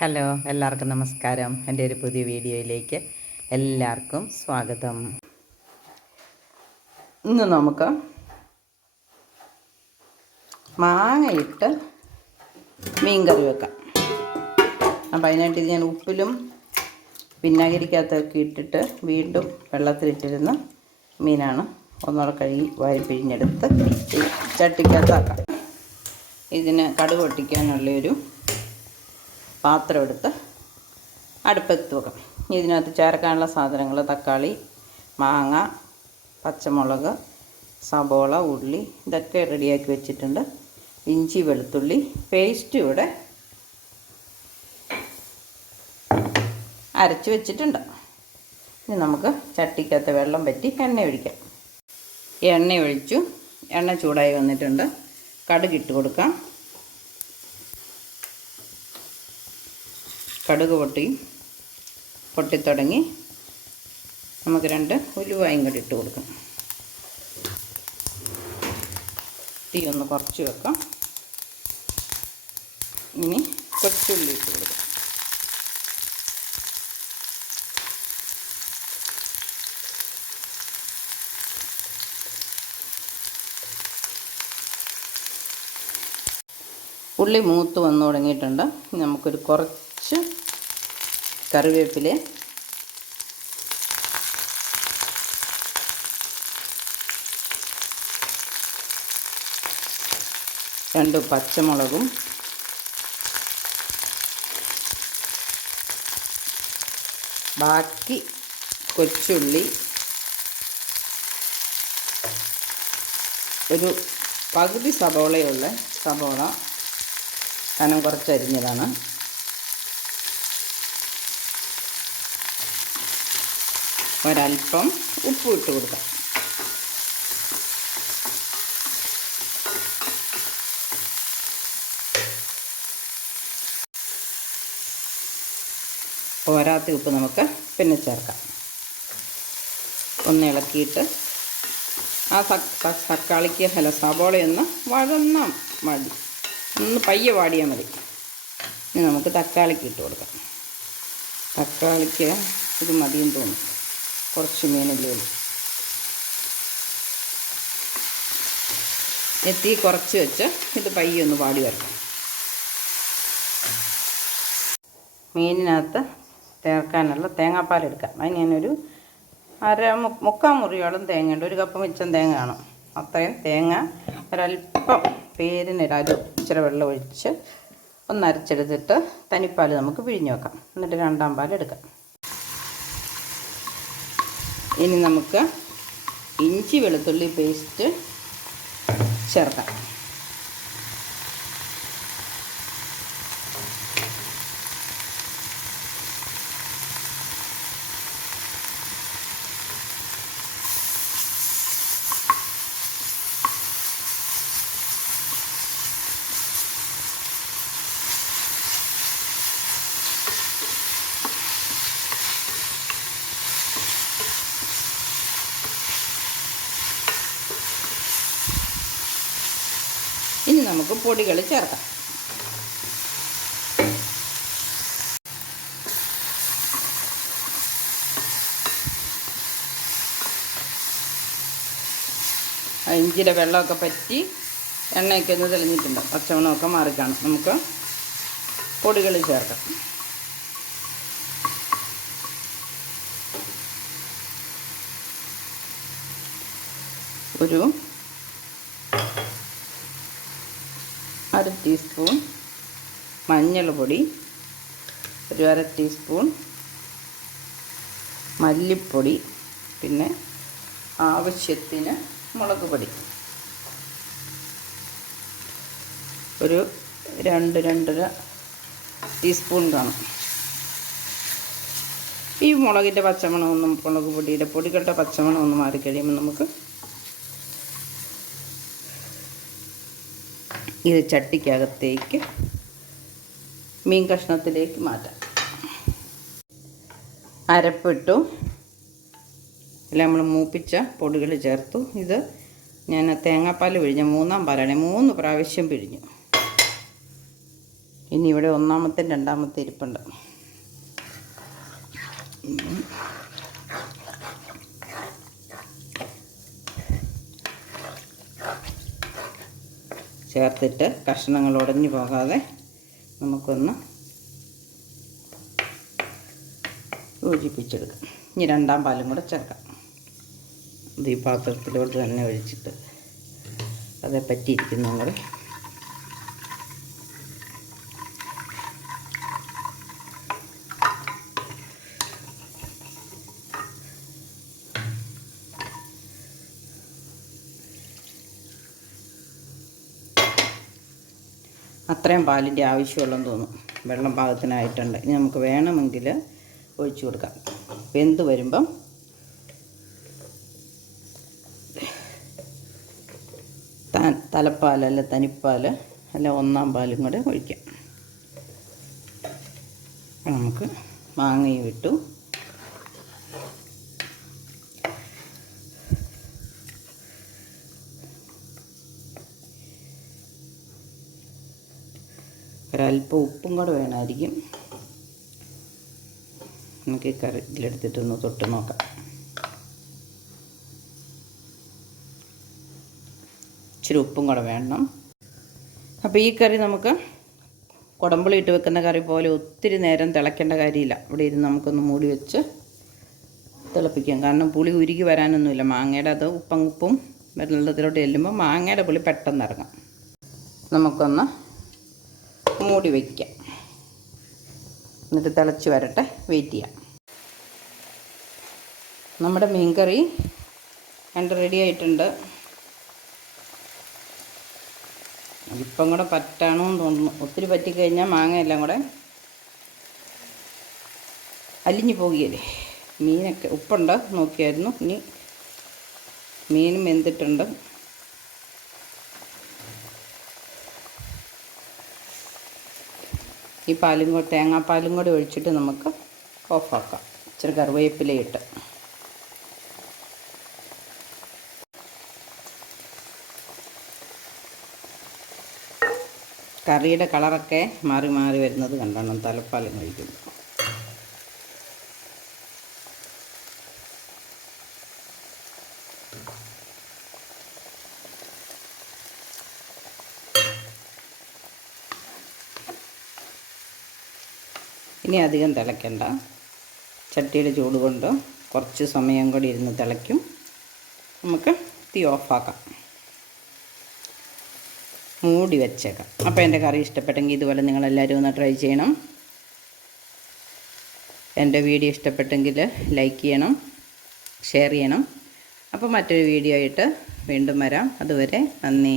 Hello എല്ലാവർക്കും നമസ്കാരം. എന്റെ ഒരു പുതിയ വീഡിയോയിലേക്ക് എല്ലാവർക്കും സ്വാഗതം. ഇന്ന് നമുക്ക് മാങ്ങയിട്ട് മീൻ കറി വെക്കാം. അപ്പം അതിനായിട്ട് ഞാൻ ഉപ്പിലും വിനാഗിരിക്കകത്തൊക്കെ ഇട്ടിട്ട് വീണ്ടും വെള്ളത്തിലിട്ടിരുന്ന മീനാണ് ഒന്നുകൂടെ കഴുകി വാരി പിഴിഞ്ഞെടുത്ത് ചട്ടിക്കകത്താക്കാം. ഇതിന് കടുക് പൊട്ടിക്കാനുള്ളൊരു പാത്രം എടുത്ത് അടുപ്പത്ത് വെക്കാം. ഇതിനകത്ത് ചേർക്കാനുള്ള സാധനങ്ങൾ തക്കാളി മാങ്ങ പച്ചമുളക് സബോള ഉള്ളി ഇതൊക്കെ റെഡിയാക്കി വെച്ചിട്ടുണ്ട്. ഇഞ്ചി വെളുത്തുള്ളി പേസ്റ്റ് ഇവിടെ അരച്ച് വെച്ചിട്ടുണ്ട്. ഇനി നമുക്ക് ചട്ടിക്കകത്ത് വെള്ളം പറ്റി എണ്ണ ഒഴിക്കാം. എണ്ണ ഒഴിച്ചു. എണ്ണ ചൂടായി വന്നിട്ടുണ്ട്. കടുകിട്ട് കൊടുക്കാം. കടുക് പൊട്ടി പൊട്ടിത്തുടങ്ങി നമുക്ക് രണ്ട് ഉലുവായും കൂടി ഇട്ട് കൊടുക്കാം. തീ ഒന്ന് കുറച്ച് വെക്കാം. ഇനി കൊച്ചുള്ളി ഇട്ട് കൊടുക്കാം. ഉള്ളി മൂത്ത് വന്നു തുടങ്ങിയിട്ടുണ്ട്. നമുക്കൊരു കുറച്ച് കറിവേപ്പില. രണ്ട് പച്ചമുളകും. ബാക്കി കൊച്ചുള്ളി. ഒരു പകുതി സവോളയുള്ള സവോള. കനം കുറച്ച് ഒരല്പം ഉപ്പ് ഇട്ട് കൊടുക്കാം. പോരാത്ത ഉപ്പ് നമുക്ക് പിന്നെ ചേർക്കാം. ഒന്ന് ഇളക്കിയിട്ട് ആ തക്കാളിക്ക് അല്ല സബോളയൊന്ന് വഴന്ന മതി. ഒന്ന് പയ്യെ വാടിയാൽ മതി. ഇനി നമുക്ക് തക്കാളിക്ക് ഇട്ട് കൊടുക്കാം. തക്കാളിക്ക് ഇത് മതിയെന്ന് തോന്നും കുറച്ച് മീനില്ലേ? എത്തി കുറച്ച് വെച്ച് ഇത് പയ്യൊന്ന് വാടി വരണം മീനിനകത്ത് ചേർക്കാനുള്ള തേങ്ങാപ്പാൽ എടുക്കാം. അതിന് ഞാനൊരു അര മുക്കാൽ മുറിയോളം തേങ്ങയുണ്ട്. ഒരു കപ്പ് മിച്ചം തേങ്ങ കാണും. അത്രയും തേങ്ങ ഒരല്പം പേരിന് ഒരു ഇച്ചിരി വെള്ളം ഒഴിച്ച് ഒന്ന് അരച്ചെടുത്തിട്ട് തനിപ്പാൽ നമുക്ക് പിഴിഞ്ഞ് വെക്കാം. എന്നിട്ട് രണ്ടാം പാൽ എടുക്കാം. ഇനി നമുക്ക് ഇഞ്ചി വെളുത്തുള്ളി പേസ്റ്റ് ചേർക്കാം. ഇനി നമുക്ക് പൊടികൾ ചേർക്കാം. ഇഞ്ചിയുടെ വെള്ളമൊക്കെ പറ്റി എണ്ണയൊക്കെ ഒന്ന് തെളിഞ്ഞിട്ടുണ്ട്. പച്ചമണമൊക്കെ മാറിക്കാണും. നമുക്ക് പൊടികൾ ചേർക്കാം. ഒരു അര ടീസ്പൂൺ മഞ്ഞൾ പൊടി ഒരു അര ടീസ്പൂൺ മല്ലിപ്പൊടി പിന്നെ ആവശ്യത്തിന് മുളക് പൊടി. ഒരു രണ്ട് രണ്ടര ടീസ്പൂൺ കാണും. ഈ മുളകിന്റെ പച്ചമണമൊന്നും മുളക് പൊടിയുടെ പൊടികളുടെ പച്ചമണമൊന്നും മാറിക്കഴിയുമ്പോൾ നമുക്ക് ഇത് ചട്ടിക്കകത്തേക്ക് മീൻ കഷ്ണത്തിലേക്ക് മാറ്റാം. അരപ്പിട്ടു. അല്ല നമ്മൾ മൂപ്പിച്ച പൊടികൾ ചേർത്തു. ഇത് ഞാൻ തേങ്ങാപ്പാൽ പിഴിഞ്ഞ മൂന്നാം പാലാണ്. മൂന്ന് പ്രാവശ്യം പിഴിഞ്ഞു. ഇനി ഇവിടെ ഒന്നാമത്തെ രണ്ടാമത്തെ ഇരിപ്പുണ്ട്. ചേർത്തിട്ട് കഷ്ണങ്ങൾ ഉടഞ്ഞു പോകാതെ നമുക്കൊന്ന് യോജിപ്പിച്ചെടുക്കാം. ഇനി രണ്ടാം പാലും കൂടെ ചേർക്കാം. ഇത് ഈ പാത്രത്തിലോട്ട് തന്നെ ഒഴിച്ചിട്ട് അതേ പറ്റിയിരിക്കുന്നതും കൂടെ അത്രയും പാലിന്റെ ആവശ്യമുള്ളെന്ന് തോന്നും വെള്ളം പാകത്തിനായിട്ടുണ്ട്. ഇനി നമുക്ക് വേണമെങ്കിൽ ഒഴിച്ചു കൊടുക്കാം. വെന്ത് വരുമ്പം തലപ്പാൽ അല്ല തനിപ്പാൽ അല്ല ഒന്നാം പാലും കൂടെ ഒഴിക്കാം. നമുക്ക് മാങ്ങയും ഇട്ടു. ഒരല്പം ഉപ്പും കൂടെ വേണമായിരിക്കും. നമുക്ക് ഈ കറി ഇതിലെടുത്തിട്ടൊന്ന് തൊട്ട് നോക്കാം. ഇച്ചിരി ഉപ്പും കൂടെ വേണം. അപ്പോൾ ഈ കറി നമുക്ക് കുടമ്പളിയിട്ട് വെക്കുന്ന കറി പോലെ ഒത്തിരി നേരം തിളയ്ക്കേണ്ട കാര്യമില്ല. ഇവിടെ ഇരുന്ന് നമുക്കൊന്ന് മൂടി വെച്ച് തിളപ്പിക്കാം. കാരണം പുളി ഉരുകി വരാനൊന്നുമില്ല. മാങ്ങയുടെ അത് ഉപ്പും ഉപ്പും വെള്ളത്തിലോട്ട് ചെല്ലുമ്പോൾ മാങ്ങയുടെ പുളി പെട്ടെന്ന് ഇറങ്ങാം. നമുക്കൊന്ന് മൂടി വയ്ക്കാം എന്നിട്ട് തിളച്ച് വരട്ടെ. വെയിറ്റ് ചെയ്യാം. നമ്മുടെ മീൻകറി രണ്ട് റെഡി ആയിട്ടുണ്ട്. ഇപ്പം കൂടെ പറ്റാണമെന്ന് തോന്നുന്നു. ഒത്തിരി പറ്റിക്കഴിഞ്ഞാൽ മാങ്ങ എല്ലാം കൂടെ അലിഞ്ഞു പോകുകയല്ലേ. മീനൊക്കെ ഉപ്പുണ്ട് നോക്കിയായിരുന്നു. ഇനി മീനും വെന്തിട്ടുണ്ട്. ഈ പാലും കൂടെ തേങ്ങാപ്പാലും കൂടി ഒഴിച്ചിട്ട് നമുക്ക് ഓഫാക്കാം. ഇച്ചിരി കറിവേപ്പിലയിട്ട് കറിയുടെ കളറൊക്കെ മാറി മാറി വരുന്നത് കണ്ടോണം തലപ്പാലും കഴിക്കുന്നു ഇനി അധികം തിളയ്ക്കണ്ട. ചട്ടിയുടെ ചൂട് കൊണ്ട് കുറച്ച് സമയം കൂടി ഇരുന്ന് തിളയ്ക്കും. നമുക്ക് തീ ഓഫാക്കാം മൂടി വെച്ചേക്കാം. അപ്പോൾ എന്റെ കറി ഇഷ്ടപ്പെട്ടെങ്കിൽ ഇതുപോലെ നിങ്ങളെല്ലാവരും ഒന്ന് ട്രൈ ചെയ്യണം. എന്റെ വീഡിയോ ഇഷ്ടപ്പെട്ടെങ്കിൽ ലൈക്ക് ചെയ്യണം ഷെയർ ചെയ്യണം. അപ്പോൾ മറ്റൊരു വീഡിയോ ആയിട്ട് വീണ്ടും വരാം. അതുവരെ നന്ദി.